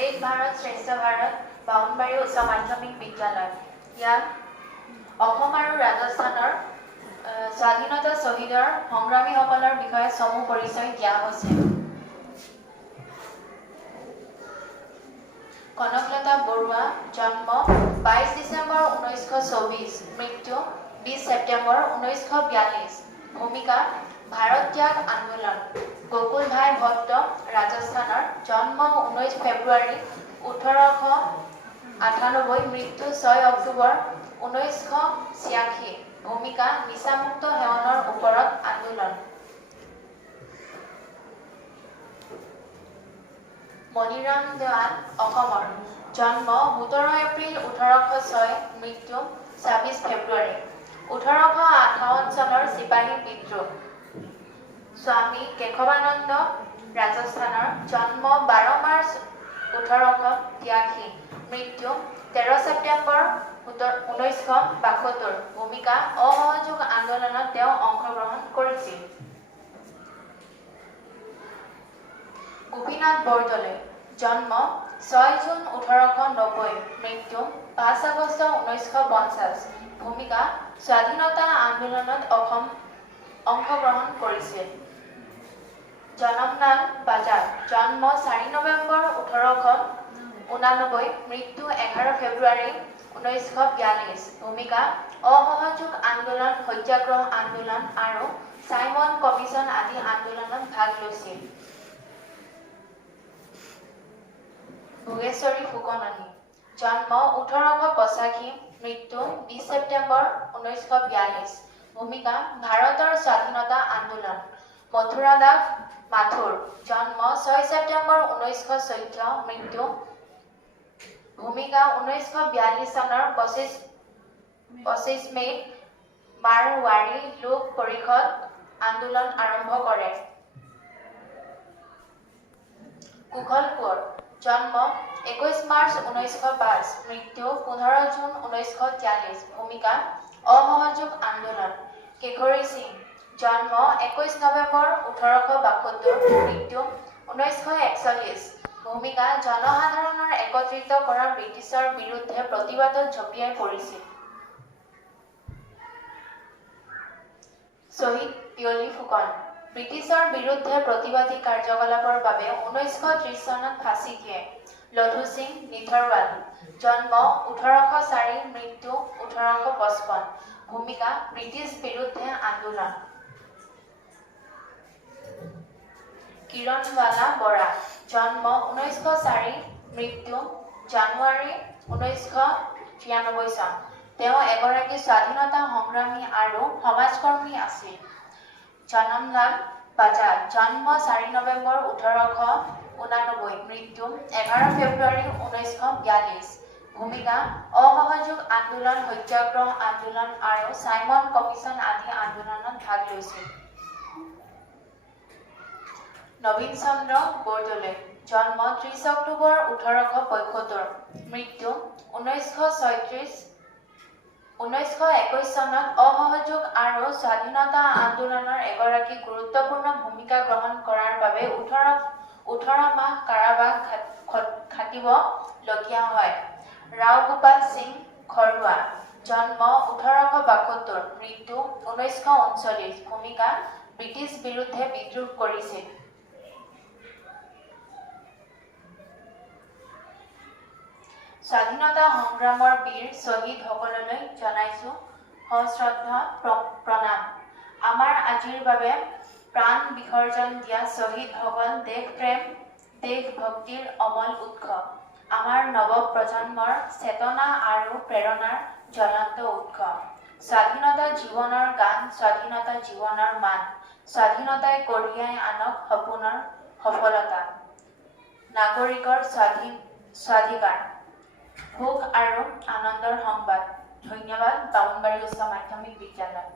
एक भारत श्रेष्ठ भारत বামুনবাৰী উচ্চ মাধ্যমিক বিদ্যালয় ইয়াত অসম আৰু ৰাজস্থানৰ স্বাধীনতা শ্বহীদৰ সংগ্ৰামীসকলৰ বিষয়ে সমূহ পৰিচয় দিয়া হৈছে। কনকলতা বৰুৱা জন্ম 22 ডিসেম্বৰ 1924 মৃত্যু 20 সেপ্টেম্বৰ 1942 ভূমিকা ভাৰত ত্যাগ আন্দোলন গোকুল ভাই ভট্ট ৰাজস্থানৰ জন্ম 19 ফেব্ৰুৱাৰী 1898 মৃত্যু 6 অক্টোবৰ 1986 ভূমিকা নিচামুক্ত সেৱনৰ ওপৰত আন্দোলন মণিৰাম দেৱান অসমৰ জন্ম 17 এপ্ৰিল 1806 মৃত্যু 26 ফেব্ৰুৱাৰী 1858 চনৰ সিপাহী বিদ্ৰোহ স্বামী কেশৱানন্দ ৰাজস্থানৰ জন্ম 12 মাৰ্চ 1883 মৃত্যু 13 সেপ্টেম্বৰ 1972 ভূমিকা অসহযোগ আন্দোলনত তেওঁ অংশগ্ৰহণ কৰিছিল। গোপীনাথ বৰদলৈ জন্ম 6 জুন 1890 মৃত্যু 5 আগষ্ট 1950 ভূমিকা স্বাধীনতা আন্দোলনত অংশগ্ৰহণ কৰিছিল। জনমনাল বাজাজ জন্ম 4 নৱেম্বৰ 1889 মৃত্যু 11 ফেব্ৰুৱাৰী 1942 ভূমিকা অসহযোগ আন্দোলন সত্যাগ্ৰহ আন্দোলন আৰু সাইমন কমিছন আদি আন্দোলনত ভাগ লৈছিল। ভোগেশ্বৰী ফুকননী জন্ম 1885 মৃত্যু 20 সেপ্টেম্বৰ 1942 ভূমিকা ভাৰতৰ স্বাধীনতা আন্দোলন মথুৰা দাস মাথুৰ জন্ম 6 সেপ্টেম্বৰ 1914 মৃত্যু ভূমিকা 1942 চনৰ 25 মে মাৰৱাৰী লোক পৰিষদ আন্দোলন আৰম্ভ কৰে। কুশল কোঁৱৰ জন্ম 21 মাৰ্চ 1905 মৃত্যু 15 জুন 1943 ভূমিকা অসহযোগ আন্দোলন কেশৰী সিং জন্ম 21 নৱেম্বৰ 1872 মৃত্যু 1941 ভূমিকা জনসাধাৰণৰ একত্ৰিত কৰা ব্ৰিটিছৰ বিৰুদ্ধে প্ৰতিবাদত জঁপিয়াই পৰিছিল। শ্বহীদ পিয়লি ফুকন ব্ৰিটিছৰ বিৰুদ্ধে প্ৰতিবাদী কাৰ্যকলাপৰ বাবে 1930 চনত ফাঁচি দিয়ে। লধু সিং নিথৰৱাল জন্ম 1804 মৃত্যু 1855 ভূমিকা ব্ৰিটিছ বিৰুদ্ধে আন্দোলন। কিৰণবালা বৰা জন্ম 1904 মৃত্যু জানুৱাৰী 1996 চন তেওঁ এগৰাকী স্বাধীনতা সংগ্ৰামী আৰু সমাজকৰ্মী আছিল। জনমলাল বাজাজ জন্ম 4 নৱেম্বৰ 1889 মৃত্যু 11 ফেব্ৰুৱাৰী 1942 ভূমিকা অসহযোগ আন্দোলন সত্যাগ্ৰহ আন্দোলন আৰু সাইমন কমিছন আদি আন্দোলনত ভাগ লৈছিল। নবীন চন্দ্ৰ বৰদলৈ জন্ম 30 অক্টোবৰ 1875 মৃত্যু 1921 চনত অসহযোগ আৰু স্বাধীনতা আন্দোলনৰ এগৰাকী গুৰুত্বপূৰ্ণ ভূমিকা গ্ৰহণ কৰাৰ বাবে 18 মাহ কাৰাবাস খাটিব লগীয়া হয়। ৰাও গোপাল সিং খৰুৱা জন্ম 1872 মৃত্যু 1939 ভূমিকা ব্ৰিটিছ বিৰুদ্ধে বিদ্ৰোহ কৰিছিল। স্বাধীনতা সংগ্ৰামৰ বীৰ শ্বহীদ সকললৈ জনাইছো সশ্ৰদ্ধা প্ৰণাম। আমাৰ আজিৰ বাবে প্ৰাণ বিসৰ্জন দিয়া শ্বহীদসকল দেশপ্ৰেম দেশ ভক্তিৰ অমল উৎস আমাৰ নৱ প্ৰজন্মৰ চেতনা আৰু প্ৰেৰণাৰ জ্বলন্ত উৎস। স্বাধীনতা জীৱনৰ গান স্বাধীনতা জীৱনৰ মান স্বাধীনতাই কঢ়িয়াই আনক সপোনৰ সফলতা নাগৰিকৰ স্বাধিকাৰ সুখ আৰু আনন্দৰ সংবাদ। ধন্যবাদ। বামুনবাৰী উচ্চ মাধ্যমিক বিদ্যালয়।